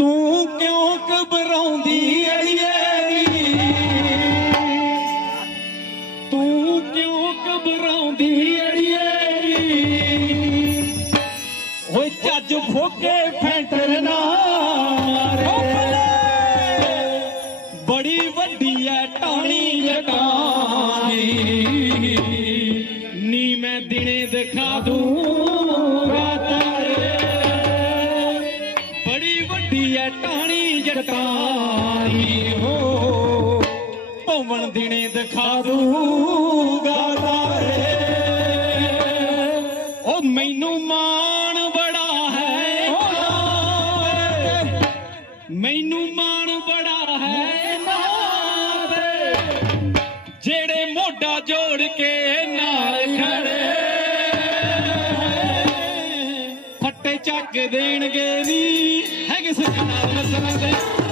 ਤੂੰ ਕਿਉਂ ਘਬਰਾਉਂਦੀ ਅੜੀਏ ਤੂੰ ਕਿਉਂ ਘਬਰਾਉਂਦੀ ਅੜੀਏ ਓਏ ਚੱਜ ਫੋਕੇ ਫੈਂਟਰ ਨਾ ਬੜੀ ਵੱਡੀ ਐ ਟਾਣੀ ਜਟਾਣੀ ਨੀ ਮੈਂ ਦਿਨੇ ਦਿਖਾ ਦੂੰਗਾ ਟਾਣੀ ਜਟਾਣੀ ਹੋ। ਭਵਨ ਦਿਨੇ ਦਿਖਾ ਦੂੰਗਾ ਤਾਰੇ। ਉਹ ਮੈਨੂੰ ਮਾਣ ਬੜਾ ਹੈ। ਮੈਨੂੰ ਮਾਣ ਬੜਾ ਹੈ। ਜਿਹੜੇ ਮੋਢਾ ਜੋੜ ਕੇ ਨਾਲ ਖੜੇ। ਫੱਟੇ ਚੱਕ ਦੇਣਗੇ ਨੀ। ਹੈ ਕਿਸੇ ਨਾਲ ਨਸਣ ਦੇ